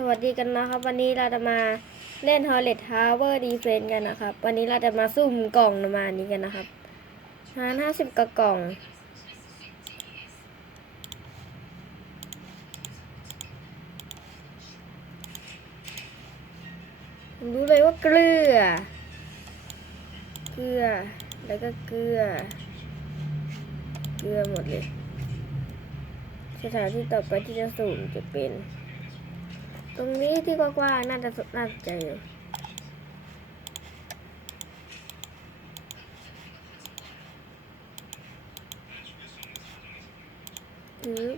สวัสดีกันนะครับ วันนี้เราจะมาเล่น h o l l e t Tower Defense กันนะครับ วันนี้เราจะมาซุ่มกล่องประมาณนี้กันนะครับหารห้าสิบกระกล่อง รู้เลยว่าเกลือ เกลือ แล้วก็เกลือ เกลือหมดเลย สถานที่ต่อไปที่จะสุ่มจะเป็น ตรงนี้ที่กว้างๆน่าจะสน่าสนใจอยู่อืม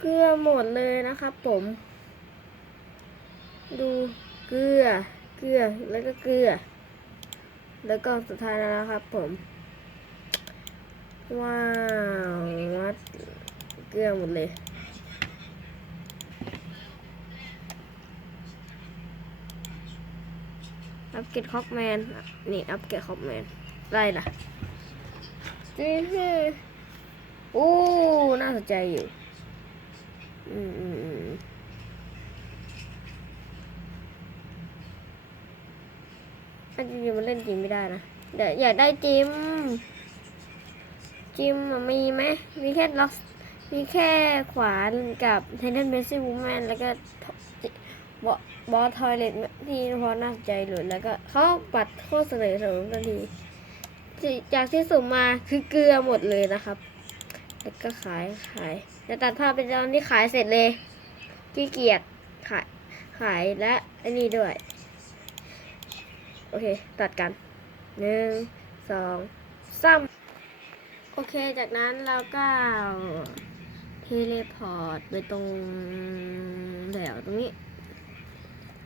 เกลือหมดเลยนะครับผม ดูเกลือ เกลือ แล้วก็เกลือ แล้วก็สุดท้ายแล้วนะครับผม ว้าววัดเกลือหมดเลยอัปเกรดคอกแมน นี่อัปเกรดคอกแมนได้ล่ะนี่คือโอ้น่าสนใจอยู่ อืมอืมอืมอันจริงๆมันเล่นจริงไม่ได้นะ เดี๋ยวอยากได้จิม จิมมีไหมมีแค่ล็อกมีแค่ขวานกับเทนเทนเมสซี่วูแมนแล้วก็บอบอทอยเลตที่พอน่าสนใจหลุดแล้วก็เขาปัดโคตรเสนอสองนาทีที่จากที่สุ่มมาคือเกลือหมดเลยนะครับ แล้วก็ขายขายจะตัดภาพเป็นตอนที่ขายเสร็จเลยขี้เกียจขายขายและอันนี้ด้วย โอเค ตัดกันหนึ่งสองสาม โอเค จากนั้นเราก็เทเลพอร์ตไปตรงแถวตรงนี้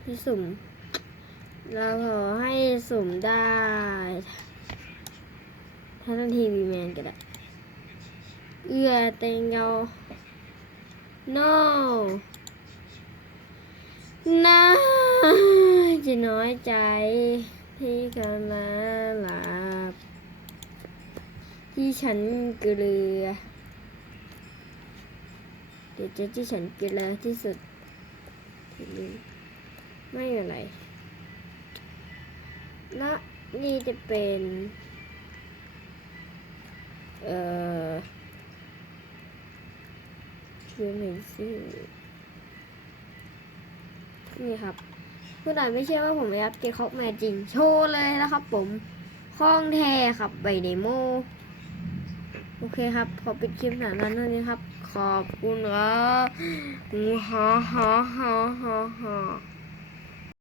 ที่สุ่ม เราขอให้สุ่มได้ถ้าทันทีวีแมนก็ได้เอือเตงเงา no น่าจะน้อยใจที่กำลังหลับ ที่ฉันเกลือเดี๋ยวจะที่ฉันเกลือที่สุด ไม่เป็นไร และนี่จะเป็น เอ่อคือหนึ่งสินี่ครับผู้ใดไม่เชื่อว่าผมไปอัพเกรดคอกแมจริง โชว์เลยนะครับผมคล้องแท้ครับใบเดโม โอเคครับ ขอปิดคลิปสานั้นเท่านี้ครับ ขอบคุณครับฮาฮ่าฮ่าฮ่าฮ่า